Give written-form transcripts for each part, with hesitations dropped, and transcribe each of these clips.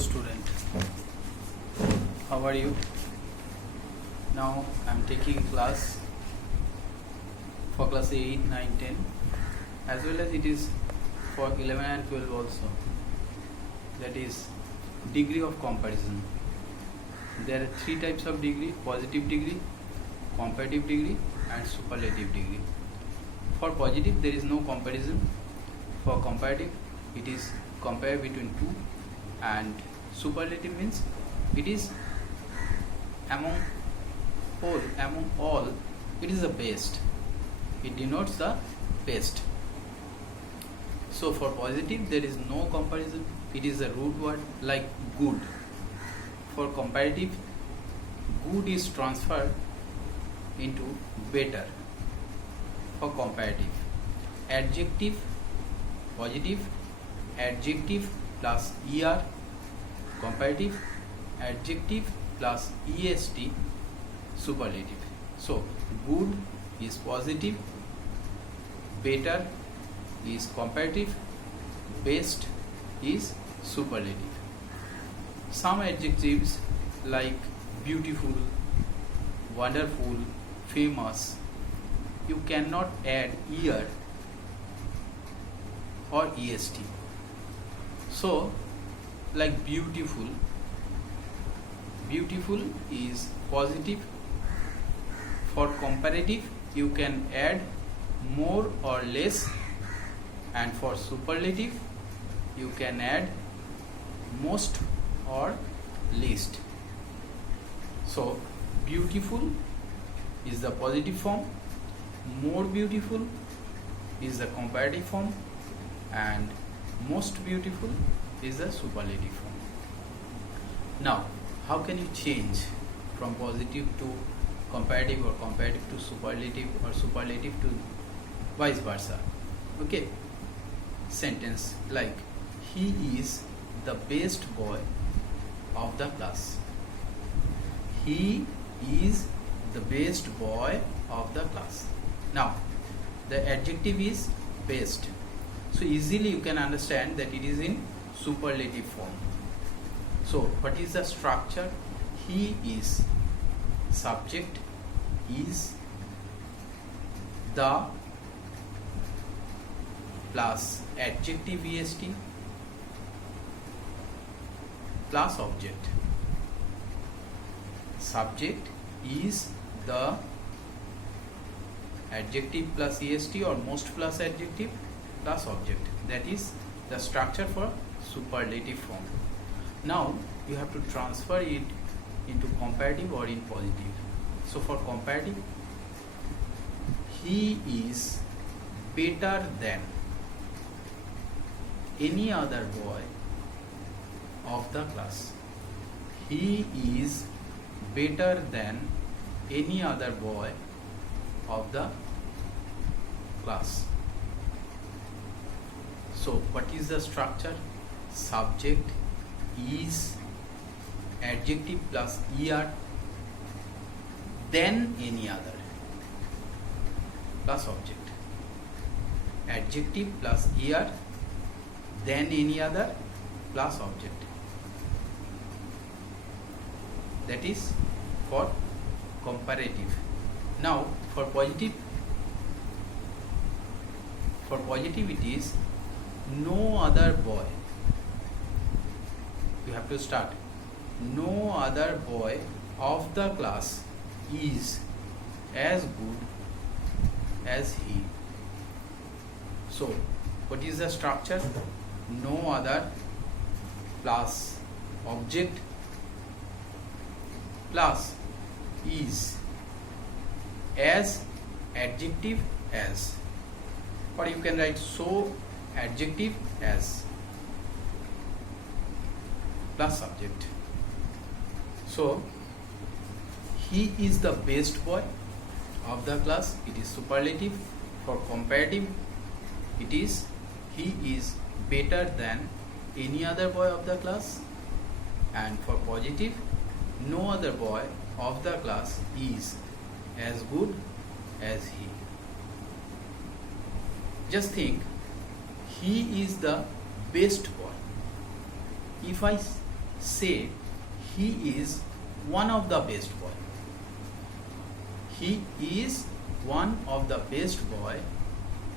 student, how are you? Now I am taking class for class 8, 9, 10 as well as it is for 11 and 12 also, that is degree of comparison. There are three types of degree: positive degree, comparative degree and superlative degree. For positive there is no comparison. For comparative it is compare between two, and superlative means it is among all it is the best. It denotes the best. So for positive there is no comparison. It is a root word like good. For comparative, good is transferred into better. For comparative, adjective, positive, adjective plus er, comparative, adjective plus est, superlative. So good is positive, better is comparative, best is superlative. Some adjectives like beautiful, wonderful, famous, you cannot add er or est. So like beautiful is positive. For comparative you can add more or less, and for superlative you can add most or least. So beautiful is the positive form, more beautiful is the comparative form, and most beautiful is the superlative form. Now how can you change from positive to comparative or comparative to superlative or superlative to vice versa? Okay, sentence like he is the best boy of the class. He is the best boy of the class. Now the adjective is best, so easily you can understand that it is in superlative form. So what is the structure? He is, subject is, the plus adjective est plus object. Subject is the, adjective plus est or most plus adjective plus object. That is the structure for superlative form. Now you have to transfer it into comparative or in positive. So for comparative, he is better than any other boy of the class. He is better than any other boy of the class. So what is the structure? Subject is, adjective plus er, then any other plus object. Adjective plus er, then any other plus object. That is for comparative. Now for positive it is no other boy. You have to start. No other boy of the class is as good as he. So what is the structure? No other plus object plus is, as, adjective as, or you can write so, adjective as, plus subject. So he is the best boy of the class, it is superlative. For comparative it is he is better than any other boy of the class, and for positive no other boy of the class is as good as he. Just think, he is the best boy. If I say he is one of the best boy. He is one of the best boy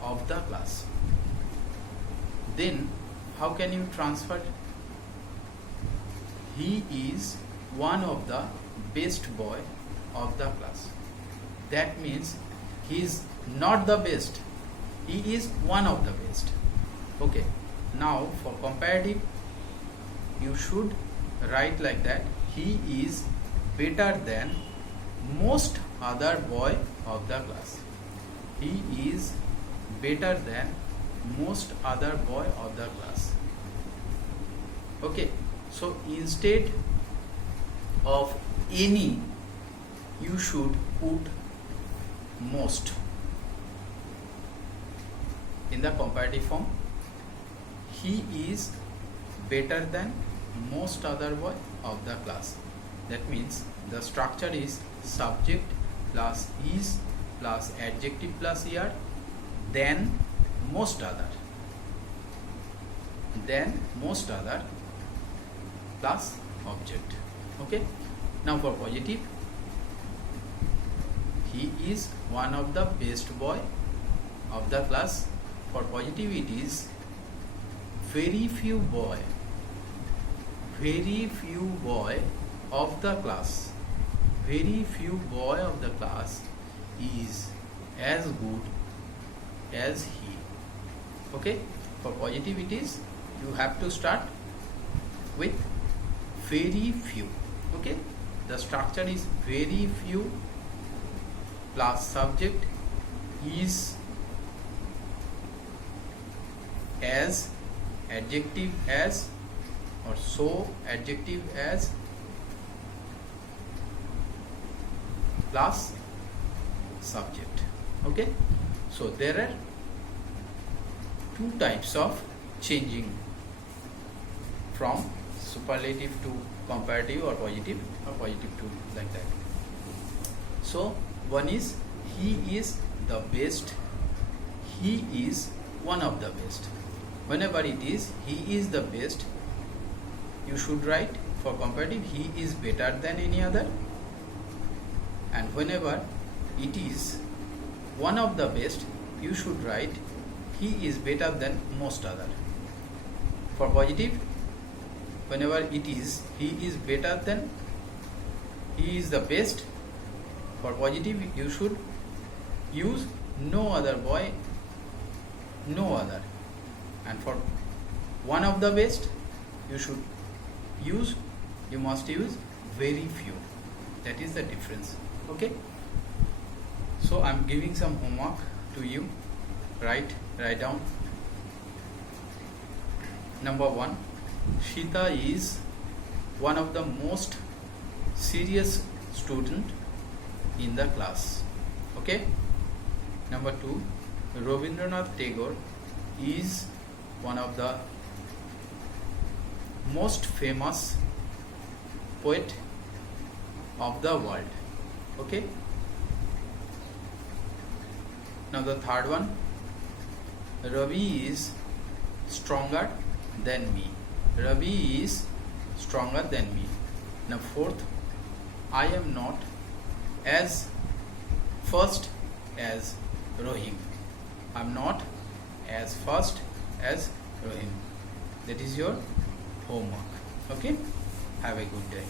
of the class. Then how can you transfer? He is one of the best boy of the class. That means he is not the best. He is one of the best. Okay. Now for comparative, you should write like that. He is better than most other boy of the class. He is better than most other boy of the class. Okay. So instead of any, you should put most in the comparative form. He is better than most other boy of the class. That means the structure is subject plus is plus adjective plus er, then most other, then most other plus object. Okay. Now for positive, he is one of the best boy of the class. For positive, it is very few boy of the class. Very few boy of the class is as good as he. Okay. For positive, it is you have to start with very few. Okay. The structure is very few plus subject is as, adjective as, or so adjective as, plus subject. Okay. So there are two types of changing from superlative to comparative or positive to like that. So one is he is the best, he is one of the best. Whenever it is he is the best, you should write for comparative he is better than any other, and whenever it is one of the best, you should write he is better than most other. For positive, whenever it is he is better than, he is the best, for positive you should use no other boy, no other, and for one of the best you must use very few. That is the difference. Okay. So I am giving some homework to you. Write down. Number 1, Shita is one of the most serious student in the class. Okay. Number 2, Rabindranath Tagore is one of the most famous poet of the world. Okay. Now the third one, Ravi is stronger than me. Ravi is stronger than me. Now fourth, I am not as fast as Rohim. I am not as fast as Rohim. That is your homework. Okay. Have a good day.